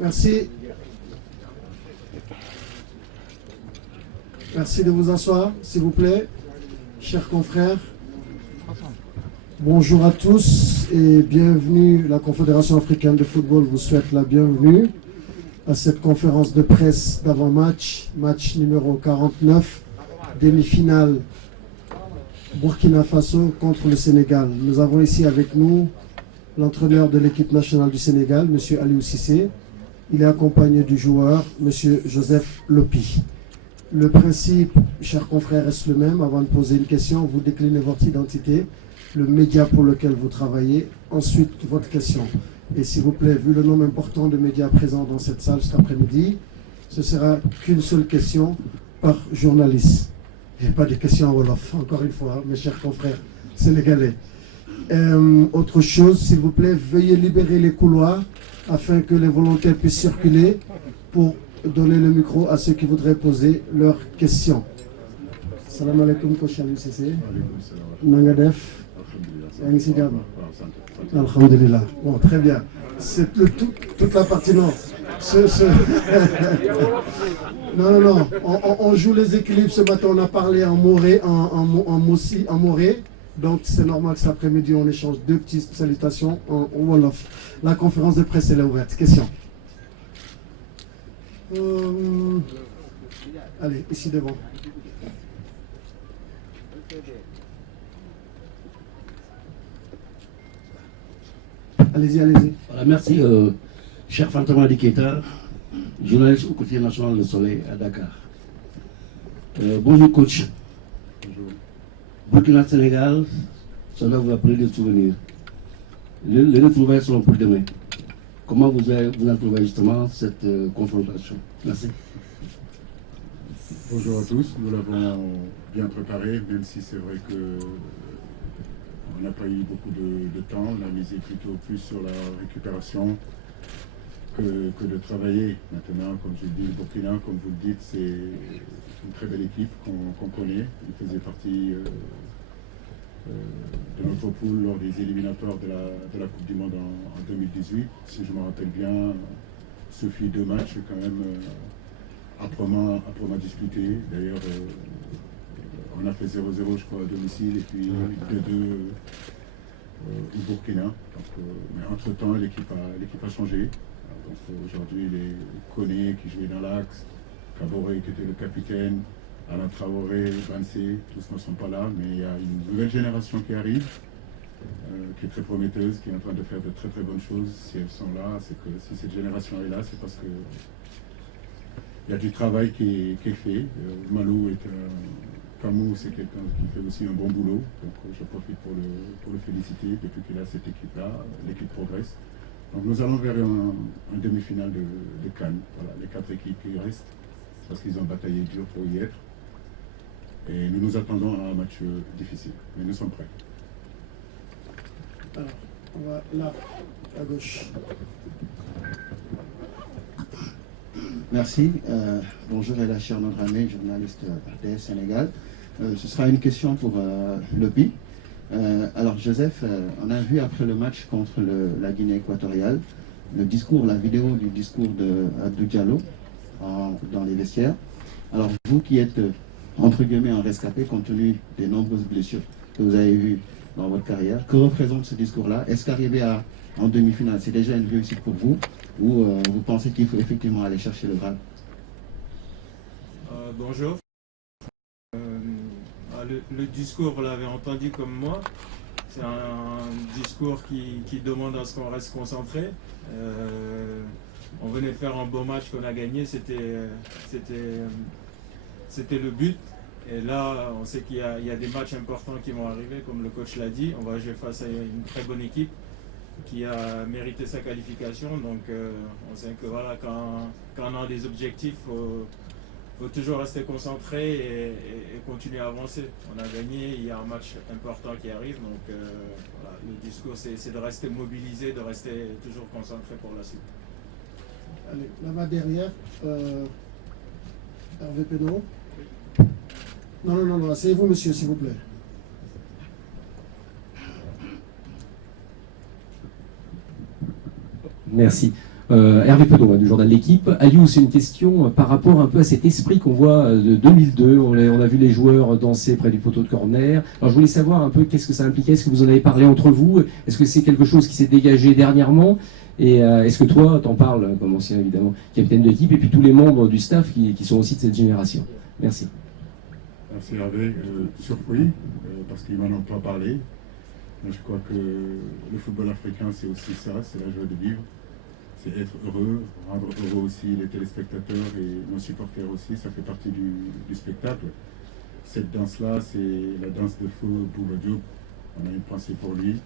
Merci. Merci de vous asseoir, s'il vous plaît, chers confrères. Bonjour à tous et bienvenue. La Confédération africaine de football vous souhaite la bienvenue à cette conférence de presse d'avant-match, match numéro 49, demi-finale Burkina Faso contre le Sénégal. Nous avons ici avec nous l'entraîneur de l'équipe nationale du Sénégal, M. Aliou Cissé. Il est accompagné du joueur, M. Joseph Lopi. Le principe, chers confrères, reste le même. Avant de poser une question, vous déclinez votre identité, le média pour lequel vous travaillez, ensuite votre question. Et s'il vous plaît, vu le nombre important de médias présents dans cette salle cet après-midi, ce sera qu'une seule question par journaliste. Et pas de questions en Wolof, encore une fois, mes chers confrères sénégalais. Autre chose, s'il vous plaît, veuillez libérer les couloirs afin que les volontaires puissent circuler pour donner le micro à ceux qui voudraient poser leurs questions. Salam alaikum, coach Aliou Cissé. Nangadef. Alhamdulillah. Bon, très bien. C'est toute la partie nord. Non. On joue les équilibres ce matin. On a parlé en moré, en moré. Donc c'est normal que cet après-midi on échange deux petites salutations en Wolof. La conférence de presse elle est ouverte. Question. Allez, ici devant. Allez-y. Voilà, merci, cher Fantama Diketa, journaliste au quotidien national Le Soleil à Dakar. Bonjour coach. Bonjour. Burkina Sénégal, ça doit vous appeler des souvenirs. Les retrouvailles seront pour demain. Comment vous en trouvez justement cette confrontation? Merci. Bonjour à tous, nous l'avons bien préparé, même si c'est vrai que on n'a pas eu beaucoup de temps, on a misé plutôt plus sur la récupération que de travailler. Maintenant, comme je dis, Burkina, comme vous le dites, c'est une très belle équipe qu'on connaît. Il faisait partie de notre poule lors des éliminatoires de la Coupe du Monde en 2018. Si je me rappelle bien, ce fut 2 matchs quand même âprement disputés. D'ailleurs, on a fait 0-0 je crois à domicile et puis 2-2 au Burkina. Mais entre-temps, l'équipe a changé. Aujourd'hui, les Koné qui jouait dans l'axe, Kaboré qui était le capitaine, Alain Traoré, Bansé, tous ne sont pas là, mais il y a une nouvelle génération qui arrive, qui est très prometteuse, qui est en train de faire de très très bonnes choses. Si elles sont là, c'est que si cette génération est là, c'est parce que il y a du travail qui est fait. Malou est Camou, c'est quelqu'un qui fait aussi un bon boulot, donc je profite pour le féliciter. Depuis qu'il a cette équipe-là, l'équipe progresse. Donc nous allons vers un demi-finale de Cannes. Voilà, les 4 équipes qui restent, parce qu'ils ont bataillé dur pour y être. Et nous nous attendons à un match difficile, mais nous sommes prêts. Alors, on va là, à gauche. Merci. Bonjour Ella Chernodramé, journaliste RTS Sénégal. Ce sera une question pour Lopi. Alors Joseph, on a vu après le match contre la Guinée équatoriale, la vidéo du discours de Abdou Diallo dans les vestiaires. Alors vous qui êtes entre guillemets un rescapé compte tenu des nombreuses blessures que vous avez eues dans votre carrière, que représente ce discours-là? Est-ce qu'arriver en demi-finale, c'est déjà une réussite pour vous, ou vous pensez qu'il faut effectivement aller chercher le Graal? Bonjour. Le discours, vous l'avez entendu comme moi. C'est un discours qui demande à ce qu'on reste concentré. On venait de faire un beau match qu'on a gagné, c'était le but. Et là, on sait qu'il y a des matchs importants qui vont arriver, comme le coach l'a dit. On va jouer face à une très bonne équipe qui a mérité sa qualification. Donc on sait que voilà, quand on a des objectifs, il faut toujours rester concentré et continuer à avancer. On a gagné, il y a un match important qui arrive. Donc voilà, le discours, c'est de rester mobilisé, de rester toujours concentré pour la suite. Allez, là-bas derrière, Hervé Penaud. Non, asseyez-vous, monsieur, s'il vous plaît. Merci. Hervé Pedot, du journal L'Équipe. Aliou, c'est une question par rapport un peu à cet esprit qu'on voit de 2002. On a vu les joueurs danser près du poteau de corner. Alors je voulais savoir un peu qu'est-ce que ça impliquait. Est-ce que vous en avez parlé entre vous? Est-ce que c'est quelque chose qui s'est dégagé dernièrement? Et est-ce que toi, t'en parles, comme ancien évidemment capitaine d'équipe, et puis tous les membres du staff qui sont aussi de cette génération? Merci. Merci Hervé. Surpris, parce qu'ils m'en ont pas parlé. Moi, je crois que le football africain, c'est aussi ça, c'est la joie de vivre. C'est être heureux, rendre heureux aussi les téléspectateurs et nos supporters aussi, ça fait partie du spectacle. Cette danse-là, c'est la danse de feu Bouba Diop. On a une pensée pour lui,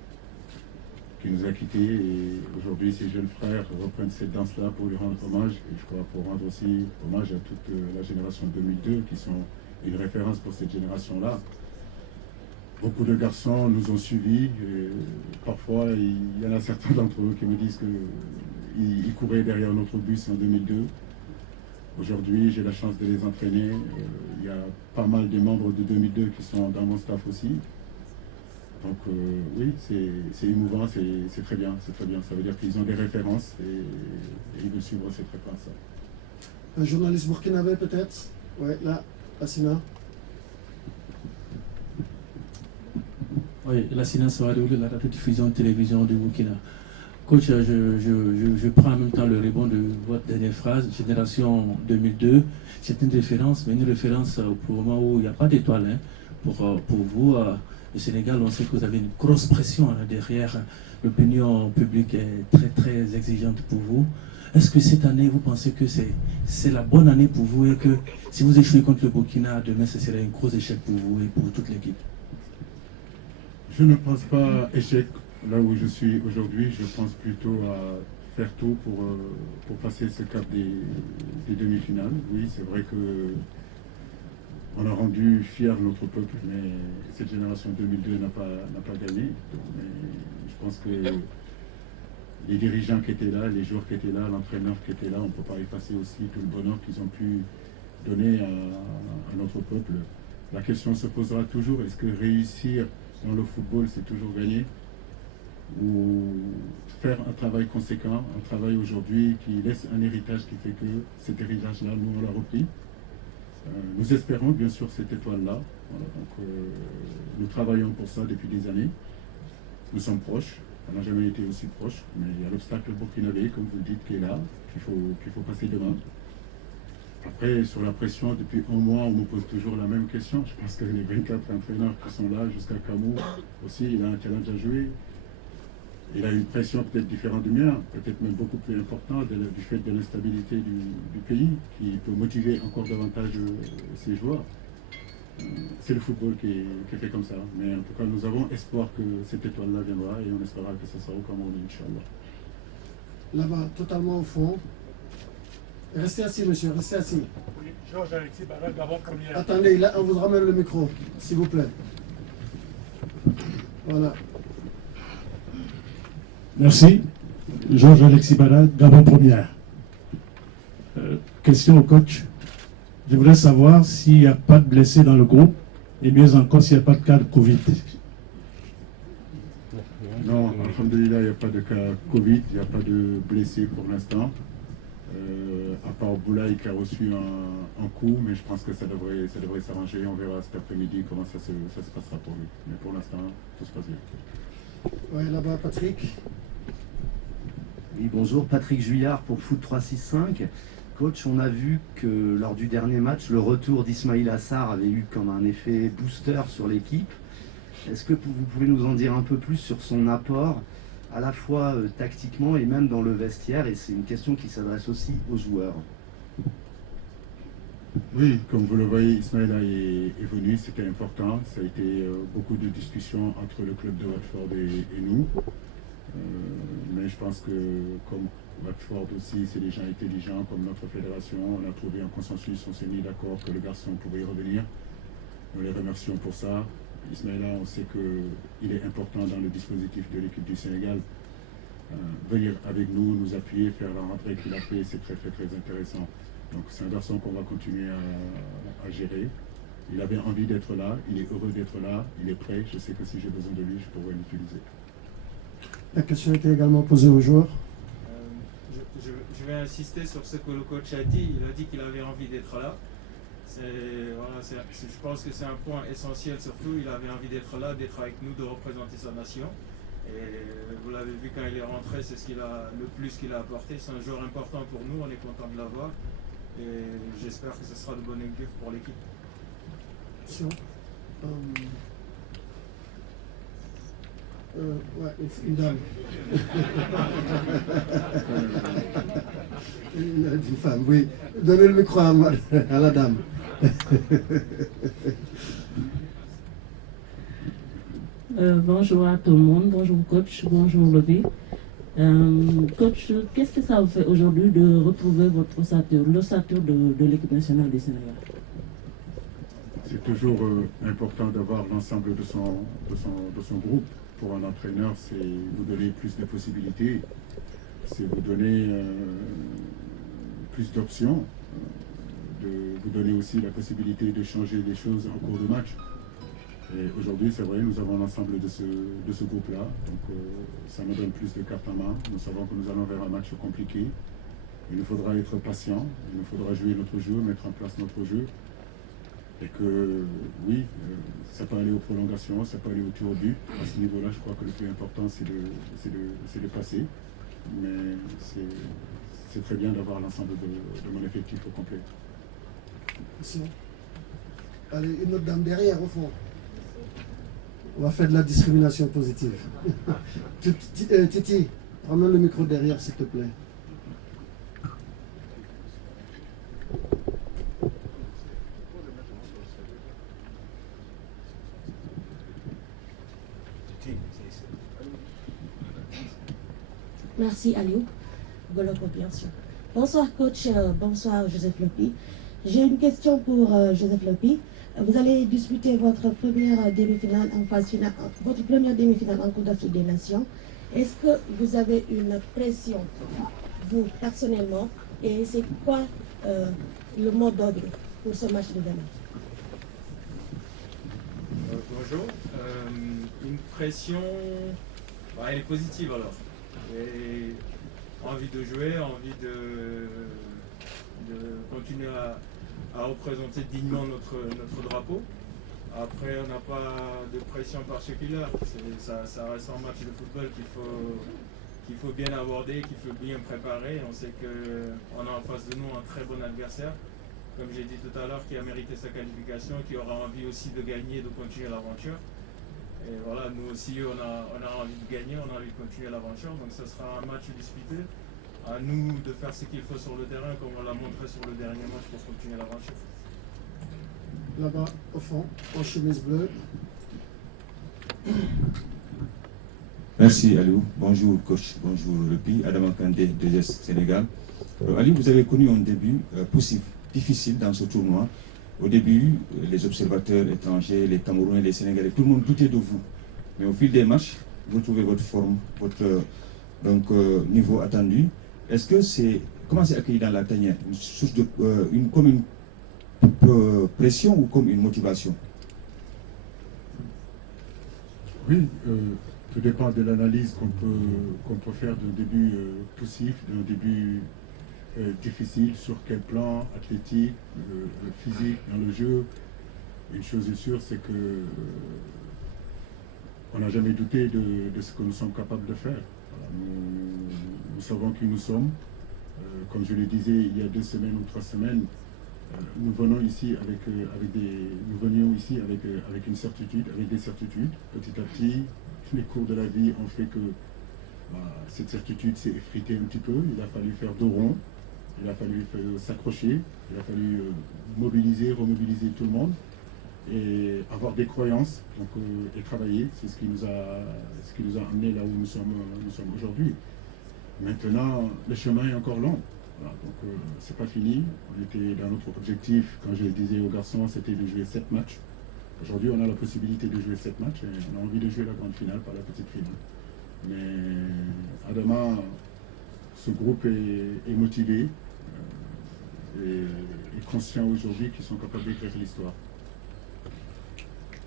qui nous a quittés, et aujourd'hui ses jeunes frères reprennent cette danse-là pour lui rendre hommage, et je crois pour rendre aussi hommage à toute la génération 2002, qui sont une référence pour cette génération-là. Beaucoup de garçons nous ont suivis, et parfois il y en a certains d'entre eux qui me disent qu'ils couraient derrière notre bus en 2002. Aujourd'hui, j'ai la chance de les entraîner. Il y a pas mal de membres de 2002 qui sont dans mon staff aussi. Donc oui, c'est émouvant, c'est très bien, c'est très bien. Ça veut dire qu'ils ont des références et ils veulent suivre cette référence-là. Un journaliste burkinabé peut-être? Ouais, là, Assina. Oui, Lassina Souadou de la radiodiffusion télévision du Burkina. Coach, je prends en même temps le rebond de votre dernière phrase, génération 2002. C'est une référence, mais une référence pour le moment où il n'y a pas d'étoile. Hein. Pour vous, le Sénégal, on sait que vous avez une grosse pression hein, derrière. L'opinion publique est très très exigeante pour vous. Est-ce que cette année, vous pensez que c'est la bonne année pour vous et que si vous échouez contre le Burkina, demain, ce serait un gros échec pour vous et pour toute l'équipe? Je ne pense pas échec là où je suis aujourd'hui. Je pense plutôt à faire tout pour passer ce cap des demi-finales. Oui, c'est vrai que on a rendu fier notre peuple, mais cette génération 2002 n'a pas gagné. Mais je pense que les dirigeants qui étaient là, les joueurs qui étaient là, l'entraîneur qui était là, on ne peut pas effacer aussi tout le bonheur qu'ils ont pu donner à notre peuple. La question se posera toujours, est-ce que réussir dans le football, c'est toujours gagner? Ou faire un travail conséquent, un travail aujourd'hui qui laisse un héritage qui fait que cet héritage-là, nous, on l'a repris. Nous espérons bien sûr cette étoile-là. Voilà, donc, nous travaillons pour ça depuis des années. Nous sommes proches. On n'a jamais été aussi proches, mais il y a l'obstacle burkinabé, comme vous le dites, qui est là, qu'il faut passer demain. Après, sur la pression, depuis un mois, on me pose toujours la même question. Je pense que les 24 entraîneurs qui sont là, jusqu'à Camou, aussi, il a un challenge à jouer. Il a une pression peut-être différente du mien, peut-être même beaucoup plus importante du fait de l'instabilité du pays, qui peut motiver encore davantage ses joueurs. C'est le football qui est fait comme ça. Mais en tout cas, nous avons espoir que cette étoile-là viendra et on espérera que ce sera au Cameroun, Inch'Allah. Là-bas, totalement au fond. Restez assis, monsieur, restez assis. Oui, Georges-Alexis Bada, Gabon première. Attendez, là, on vous ramène le micro, s'il vous plaît. Voilà. Merci. Georges-Alexis Bada, Gabon première. Question au coach. Je voudrais savoir s'il n'y a pas de blessés dans le groupe et mieux encore s'il n'y a pas de cas de Covid. Non, alhamdoulilah, il n'y a pas de cas Covid, il n'y a pas de blessés pour l'instant. À part Boulaye qui a reçu un coup, mais je pense que ça devrait s'arranger. On verra cet après-midi comment ça se passera pour lui. Mais pour l'instant, tout se passe bien. Oui, là-bas, Patrick. Oui, bonjour, Patrick Juillard pour Foot 365. Coach, on a vu que lors du dernier match, le retour d'Ismaïl Assar avait eu comme un effet booster sur l'équipe. Est-ce que vous pouvez nous en dire un peu plus sur son apport, à la fois tactiquement et même dans le vestiaire? Et c'est une question qui s'adresse aussi aux joueurs. Oui, comme vous le voyez, Ismaïla est venu, c'était important. Ça a été beaucoup de discussions entre le club de Watford et nous. Mais je pense que comme Watford aussi, c'est des gens intelligents comme notre fédération. On a trouvé un consensus, on s'est mis d'accord que le garçon pouvait y revenir. Nous les remercions pour ça. Ismaïla, on sait qu'il est important dans le dispositif de l'équipe du Sénégal. Venir avec nous, nous appuyer, faire la rentrée qu'il a fait, c'est très très très intéressant. Donc c'est un garçon qu'on va continuer à gérer. Il avait envie d'être là, il est heureux d'être là, il est prêt. Je sais que si j'ai besoin de lui, je pourrais l'utiliser. La question était également posée aux joueurs. Je vais insister sur ce que le coach a dit. Il a dit qu'il avait envie d'être là. Voilà, je pense que c'est un point essentiel surtout. Il avait envie d'être là, d'être avec nous, de représenter sa nation. Et vous l'avez vu quand il est rentré, c'est ce qu'il a le plus qu'il a apporté. C'est un joueur important pour nous, on est content de l'avoir. Et j'espère que ce sera de bonne augure pour l'équipe. Ouais, une dame. Une femme, oui. Donnez le micro à la dame. Bonjour à tout le monde, bonjour coach, bonjour Lobby. Coach, qu'est-ce que ça vous fait aujourd'hui de retrouver votre ossature, l'ossature de l'équipe nationale du Sénégal? C'est toujours important d'avoir l'ensemble de son groupe. Pour un entraîneur, c'est vous donner plus de possibilités, c'est vous donner plus d'options, de vous donner aussi la possibilité de changer les choses en cours de match. Et aujourd'hui, c'est vrai, nous avons l'ensemble de ce groupe-là, donc ça nous donne plus de cartes en main. Nous savons que nous allons vers un match compliqué. Il nous faudra être patient, il nous faudra jouer notre jeu, mettre en place notre jeu. Et que oui, ça peut aller aux prolongations, ça peut aller au tir au but. À ce niveau-là, je crois que le plus important, c'est de passer. Mais c'est très bien d'avoir l'ensemble de mon effectif au complet. Merci. Allez, une autre dame derrière, au fond. On va faire de la discrimination positive. Titi, ramène le micro derrière, s'il te plaît. Merci Aliou, Goloko bien sûr. Bonsoir coach, bonsoir Joseph Lopi. J'ai une question pour Joseph Lopi. Vous allez disputer votre première demi-finale en phase finale, votre première demi-finale en Coupe d'Afrique des Nations. Est-ce que vous avez une pression, vous personnellement, et c'est quoi le mot d'ordre pour ce match de demain? Bonjour. Une pression, elle est positive alors. Et envie de jouer, envie de continuer à représenter dignement notre drapeau. Après, on n'a pas de pression particulière. Ça reste un match de football qu'il faut bien aborder, qu'il faut bien préparer. On sait qu'on a en face de nous un très bon adversaire, comme j'ai dit tout à l'heure, qui a mérité sa qualification, qui aura envie aussi de gagner, de continuer l'aventure. Et voilà, nous aussi, on a envie de gagner, on a envie de continuer l'aventure. Donc ce sera un match disputé. À nous de faire ce qu'il faut sur le terrain, comme on l'a montré sur le dernier match pour continuer l'aventure. Là-bas, au fond, en chemise bleue. Merci Aliou. Bonjour coach, bonjour Lepi, Adam Kandé de GES Sénégal. Aliou, vous avez connu un début difficile dans ce tournoi. Au début, les observateurs étrangers, les Camerounais, les Sénégalais, tout le monde doutait de vous. Mais au fil des matchs, vous trouvez votre forme, votre niveau attendu. Est-ce que comment c'est accueilli dans la tanière? Une source de, comme une pression ou comme une motivation? Oui, tout dépend de l'analyse qu'on peut faire d'un début poussif, d'un début difficile, sur quel plan, athlétique, physique, dans le jeu. Une chose est sûre, c'est que on n'a jamais douté de ce que nous sommes capables de faire. Voilà, nous savons qui nous sommes. Comme je le disais il y a 2 semaines ou 3 semaines, nous venions ici avec une certitude, avec des certitudes. Petit à petit, les cours de la vie ont fait que cette certitude s'est effritée un petit peu. Il a fallu faire dos rond, il a fallu s'accrocher, il a fallu mobiliser, remobiliser tout le monde et avoir des croyances, donc, et travailler. C'est ce qui nous a amené là où nous sommes aujourd'hui. Maintenant, le chemin est encore long. Voilà, donc c'est pas fini. On était dans notre objectif, quand je le disais aux garçons, c'était de jouer 7 matchs. Aujourd'hui, on a la possibilité de jouer 7 matchs et on a envie de jouer la grande finale, pas la petite finale. Mais à demain, ce groupe est motivé et conscient aujourd'hui qu'ils sont capables d'écrire l'histoire.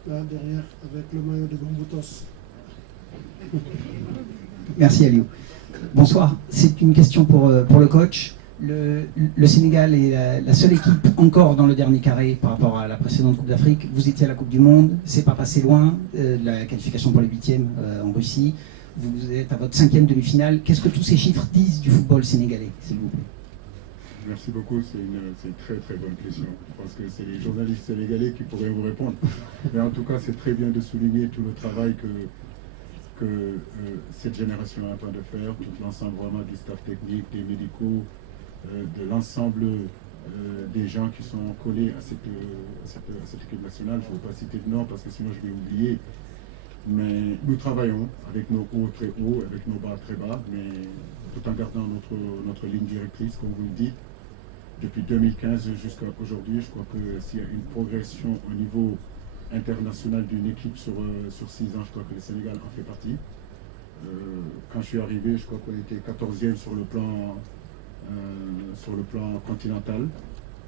là derrière, avec le maillot de Gombutos. Merci Aliou. Bonsoir, c'est une question pour le coach. Le Sénégal est la seule équipe encore dans le dernier carré par rapport à la précédente Coupe d'Afrique. Vous étiez à la Coupe du Monde, c'est pas passé loin, la qualification pour les 8e en Russie. Vous êtes à votre 5e demi-finale. Qu'est-ce que tous ces chiffres disent du football sénégalais, s'il vous plaît? Merci beaucoup, c'est une très très bonne question. Je pense que c'est les journalistes sénégalais qui pourraient vous répondre. Mais en tout cas, c'est très bien de souligner tout le travail que cette génération est en train de faire, tout l'ensemble vraiment du staff technique, des médicaux, de l'ensemble des gens qui sont collés à cette équipe nationale. Je ne veux pas citer de nom parce que sinon je vais oublier. Mais nous travaillons avec nos hauts très hauts, avec nos bas très bas, mais tout en gardant notre ligne directrice, comme vous le dites. Depuis 2015 jusqu'à aujourd'hui, je crois que s'il y a une progression au niveau international d'une équipe sur 6 ans, je crois que le Sénégal en fait partie. Quand je suis arrivé, je crois qu'on était 14e sur le plan continental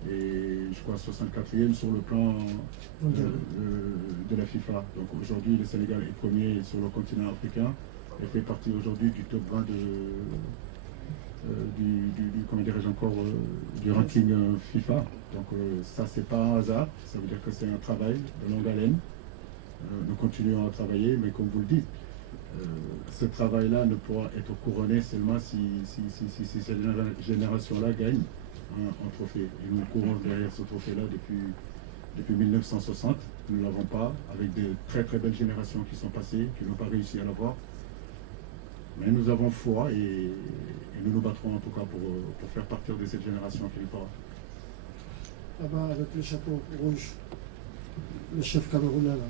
et je crois 64e sur le plan de la FIFA. Donc aujourd'hui, le Sénégal est premier sur le continent africain et fait partie aujourd'hui du top 20 comment dirais-je encore, du ranking FIFA. Donc ça, c'est pas un hasard, ça veut dire que c'est un travail de longue haleine. Nous continuons à travailler, mais comme vous le dites, ce travail-là ne pourra être couronné seulement si cette génération-là gagne un trophée. Et nous courons derrière ce trophée-là depuis 1960. Nous ne l'avons pas, avec de très très belles générations qui sont passées, qui n'ont pas réussi à l'avoir. Mais nous avons foi et nous nous battrons en tout cas pour faire partir de cette génération qui le fera. Là-bas avec le chapeau rouge, le chef camerounais là.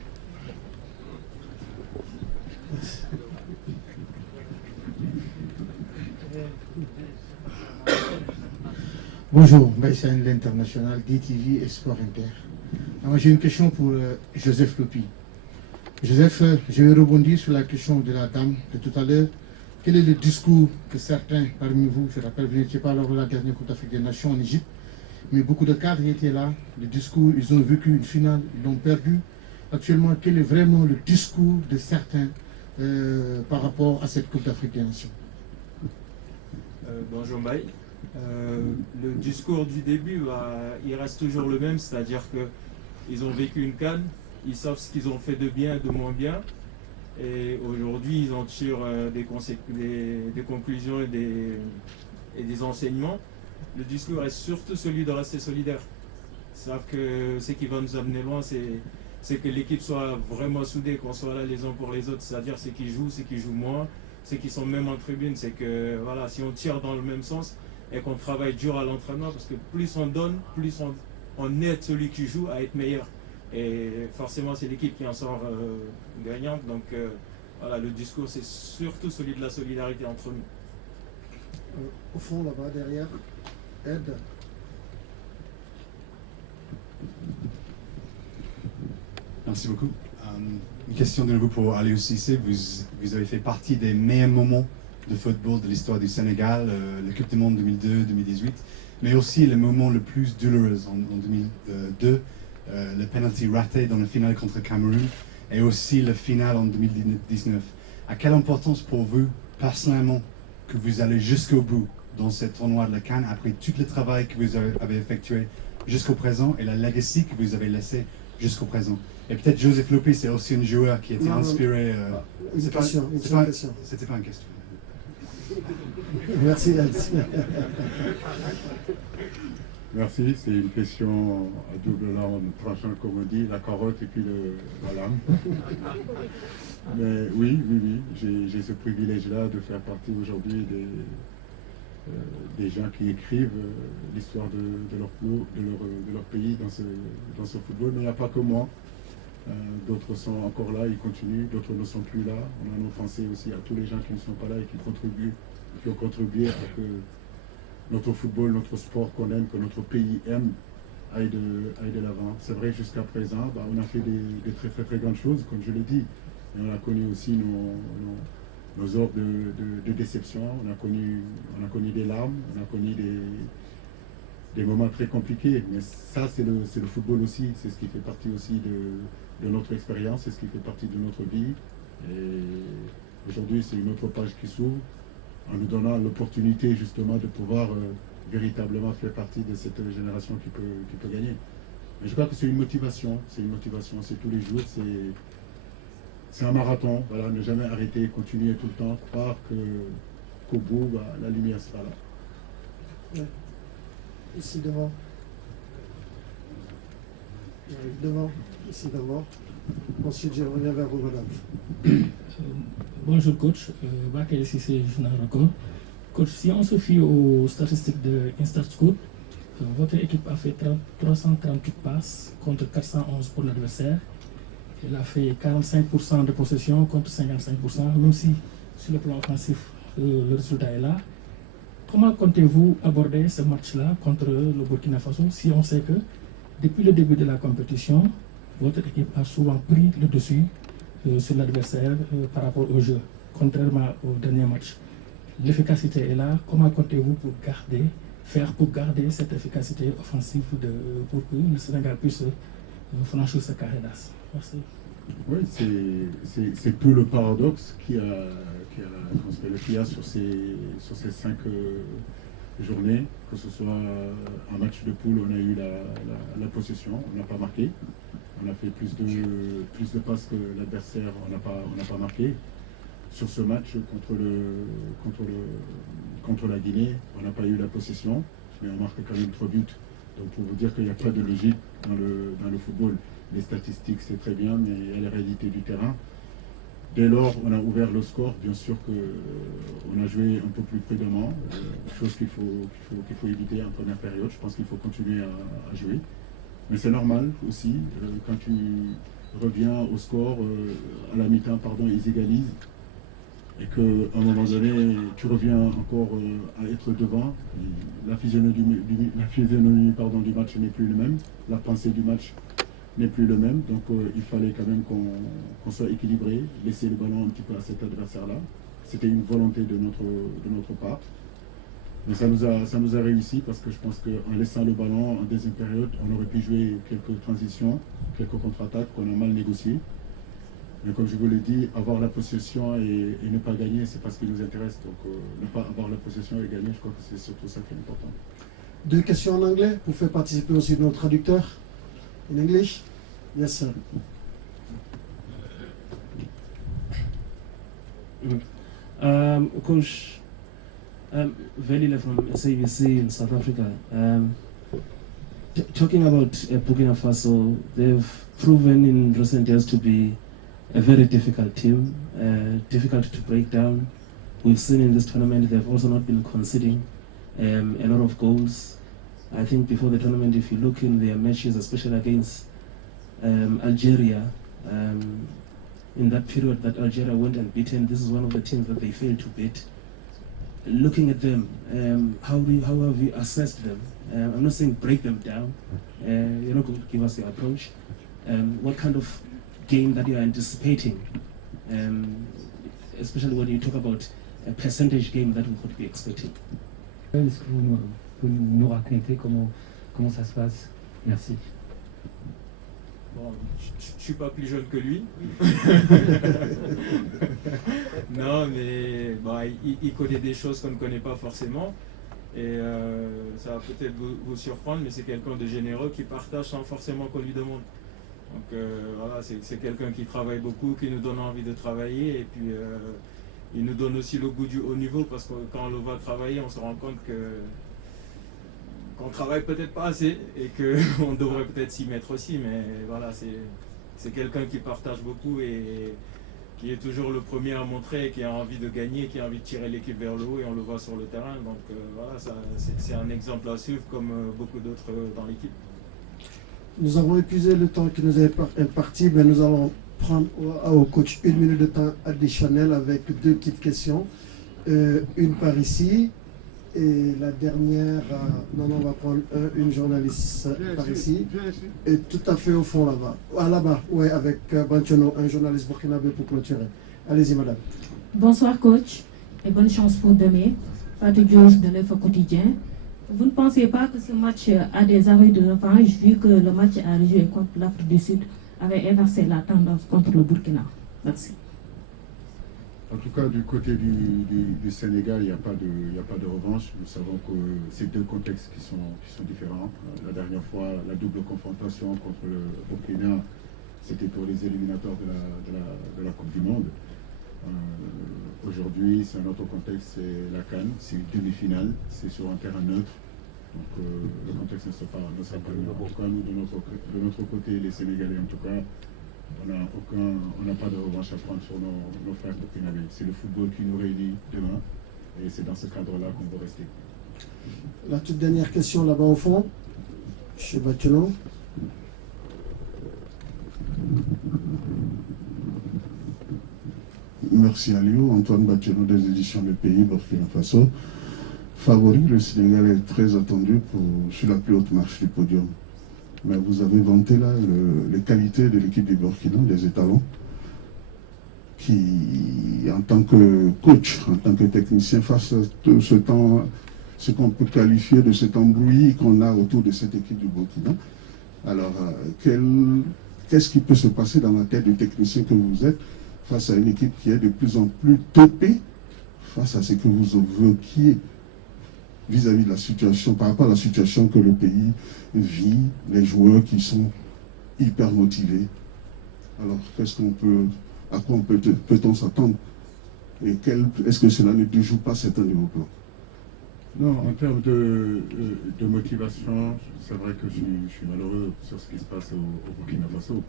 Bonjour, Baïsane l'International, DTV et Sport Inter. Alors j'ai une question pour Joseph Lopi. Joseph, je vais rebondir sur la question de la dame de tout à l'heure. Quel est le discours que certains parmi vous, je rappelle, vous n'étiez pas lors de la dernière Coupe d'Afrique des Nations en Égypte, mais beaucoup de cadres étaient là. Le discours, ils ont vécu une finale, ils l'ont perdu. Actuellement, quel est vraiment le discours de certains par rapport à cette Coupe d'Afrique des Nations? Bonjour Mbaye. Le discours du début, il reste toujours le même, c'est-à-dire qu'ils ont vécu une CAN, ils savent ce qu'ils ont fait de bien et de moins bien. Et aujourd'hui, ils en tirent des conclusions et des enseignements. Le discours est surtout celui de rester solidaire. Ils savent que ce qui va nous amener loin, c'est que l'équipe soit vraiment soudée, qu'on soit là les uns pour les autres. C'est-à-dire ceux qui jouent moins, ceux qui sont même en tribune. C'est que voilà, si on tire dans le même sens et qu'on travaille dur à l'entraînement, parce que plus on donne, plus on aide celui qui joue à être meilleur. Et forcément, c'est l'équipe qui en sort gagnante. Donc voilà, le discours, c'est surtout celui de la solidarité entre nous. Au fond, là-bas, derrière, Ed. Merci beaucoup. Une question de nouveau pour Aliou Cissé. Vous avez fait partie des meilleurs moments de football de l'histoire du Sénégal, la Coupe du Monde 2002-2018, mais aussi le moment le plus douloureux en 2002. Le penalty raté dans la finale contre Cameroun et aussi la finale en 2019. À quelle importance pour vous, personnellement, que vous allez jusqu'au bout dans ce tournoi de la CAN après tout le travail que vous avez effectué jusqu'au présent et la legacy que vous avez laissée jusqu'au présent? Et peut-être Joseph Lopi, c'est aussi un joueur qui était inspiré. C'était pas une question. Merci, Merci, c'est une question à double lame tranchant, comme on dit, la carotte et puis la lame. Mais oui, j'ai ce privilège-là de faire partie aujourd'hui des gens qui écrivent l'histoire de leur pays dans ce football. Mais il n'y a pas que moi. D'autres sont encore là, ils continuent, d'autres ne sont plus là. On a nos pensées aussi à tous les gens qui ne sont pas là et qui ont contribué à que notre football, notre sport qu'on aime, que notre pays aime, aille de l'avant. C'est vrai, jusqu'à présent, on a fait des très très très grandes choses, comme je l'ai dit. Et on a connu aussi nos heures de déception, on a connu des larmes, on a connu des moments très compliqués. Mais ça, c'est le football aussi, c'est ce qui fait partie aussi de notre expérience, c'est ce qui fait partie de notre vie. Et aujourd'hui, c'est une autre page qui s'ouvre en nous donnant l'opportunité justement de pouvoir véritablement faire partie de cette génération qui peut gagner. Mais je crois que c'est une motivation, c'est tous les jours, c'est un marathon, voilà, ne jamais arrêter, continuer tout le temps, croire qu'au bout, la lumière sera là. Ouais. Ici devant. J'arrive devant, ici d'abord. Ensuite, je reviens vers vous, madame. Bonjour coach, Bakary Cissé, Journal Record. Coach, si on se fie aux statistiques de InstaScout, votre équipe a fait 338 passes contre 411 pour l'adversaire. Elle a fait 45% de possession contre 55%, même si sur le plan offensif, le résultat est là. Comment comptez-vous aborder ce match-là contre le Burkina Faso si on sait que depuis le début de la compétition, votre équipe a souvent pris le dessus sur l'adversaire par rapport au jeu, contrairement au dernier match? L'efficacité est là. Comment comptez-vous faire pour garder cette efficacité offensive pour que le Sénégal puisse franchir ce carré d'as? Merci. Oui, c'est tout le paradoxe qu'il y a sur ces 5 journées, que ce soit un match de poule, on a eu la possession, on n'a pas marqué. On a fait plus de passes que l'adversaire, on n'a pas marqué. Sur ce match contre la Guinée, on n'a pas eu la possession, mais on marque quand même 3 buts. Donc pour vous dire qu'il n'y a pas de logique dans le football. Les statistiques, c'est très bien, mais il y a la réalité du terrain. Dès lors, on a ouvert le score. Bien sûr qu'on a joué un peu plus prudemment, chose qu'il faut éviter en première période. Je pense qu'il faut continuer à jouer. Mais c'est normal aussi, quand tu reviens au score, à la mi-temps, ils égalisent. Et qu'à un moment donné, tu reviens encore à être devant. La physionomie du match n'est plus le même. La pensée du match n'est plus le même. Donc il fallait quand même qu'on soit équilibré, laisser le ballon un petit peu à cet adversaire-là. C'était une volonté de notre part. Mais ça nous a réussi parce que je pense qu'en laissant le ballon en deuxième période, on aurait pu jouer quelques transitions, quelques contre-attaques qu'on a mal négociées. Mais comme je vous l'ai dit, avoir la possession et ne pas gagner, c'est pas ce qui nous intéresse. Donc ne pas avoir la possession et gagner, je crois que c'est surtout ça qui est important. 2 questions en anglais pour faire participer aussi nos traducteurs. In English? Yes, sir. Coach, Velile from SABC in South Africa. Talking about Burkina Faso, they've proven in recent years to be a very difficult team, difficult to break down. We've seen in this tournament they've also not been conceding a lot of goals. I think before the tournament, if you look in their matches, especially against Algeria, in that period that Algeria went unbeaten, this is one of the teams that they failed to beat. Looking at them, how have you assessed them? I'm not saying break them down. You're not going to give us your approach. What kind of game that you are anticipating, especially when you talk about a percentage game that we could be expecting? Est-ce que vous pouvez nous raconter comment ça se passe? Merci. Bon, je suis pas plus jeune que lui. Non, mais bah, il connaît des choses qu'on ne connaît pas forcément. Et ça va peut-être vous surprendre, mais c'est quelqu'un de généreux qui partage sans forcément qu'on lui demande. Donc voilà, c'est quelqu'un qui travaille beaucoup, qui nous donne envie de travailler. Et puis il nous donne aussi le goût du haut niveau, parce que quand on le voit travailler, on se rend compte qu'on travaille peut-être pas assez et qu'on devrait peut-être s'y mettre aussi. Mais voilà, c'est quelqu'un qui partage beaucoup et qui est toujours le premier à montrer, qui a envie de gagner, qui a envie de tirer l'équipe vers le haut, et on le voit sur le terrain. Donc voilà, c'est un exemple à suivre comme beaucoup d'autres dans l'équipe. Nous avons épuisé le temps qui nous est imparti, mais nous allons prendre au coach 1 minute de temps additionnel avec 2 petites questions. Une par ici et la dernière, non, on va prendre une journaliste par ici et tout à fait au fond là-bas. Ah, là-bas, oui, avec Banchono, un journaliste burkinabé pour clôturer. Allez-y, madame. Bonsoir coach et bonne chance pour demain. Fatou Diouf de l'Info Quotidien. Vous ne pensez pas que ce match a des arrêts de revanche vu que le match a joué contre l'Afrique du Sud avait inversé la tendance contre le Burkina. Merci. En tout cas, du côté du Sénégal, il n'y a pas de revanche. Nous savons que c'est deux contextes qui sont différents. La dernière fois, la double confrontation contre le Burkina, c'était pour les éliminatoires de la Coupe du Monde. Aujourd'hui, c'est un autre contexte, c'est la CAN, c'est une demi-finale, c'est sur un terrain neutre. Donc le contexte ne sera pas le même. En tout cas, nous, de notre côté, les Sénégalais, en tout cas, on n'a pas de revanche à prendre sur nos frères burkinabés. C'est le football qui nous réunit demain et c'est dans ce cadre-là qu'on va rester. La toute dernière question là-bas au fond, chez Batelon. Merci Aliou, Antoine Batelon des éditions Le Pays, Burkina Faso. Favori, le Sénégal est très attendu sur la plus haute marche du podium. Mais vous avez vanté là les qualités de l'équipe du Burkina, des étalons, qui, en tant que coach, en tant que technicien, face à tout ce temps, ce qu'on peut qualifier de cet embrouillis qu'on a autour de cette équipe du Burkina. Alors, qu'est-ce qui peut se passer dans la tête du technicien que vous êtes face à une équipe qui est de plus en plus topée, face à ce que vous évoquiez vis-à-vis de la situation, par rapport à la situation que le pays vit, les joueurs qui sont hyper motivés. Alors, à quoi peut-on s'attendre? Et est-ce que cela ne déjoue pas certains de vos plans? Non, en termes de motivation, c'est vrai que je suis malheureux sur ce qui se passe au Burkina Faso.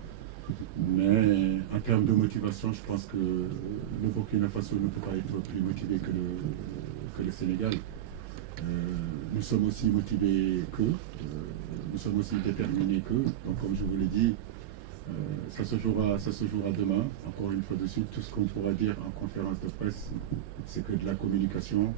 Mais en termes de motivation, je pense que le Burkina Faso ne peut pas être plus motivé que le Sénégal. Nous sommes aussi motivés qu'eux, nous sommes aussi déterminés qu'eux. Donc comme je vous l'ai dit, ça se jouera demain. Encore une fois de suite, tout ce qu'on pourra dire en conférence de presse, c'est que de la communication.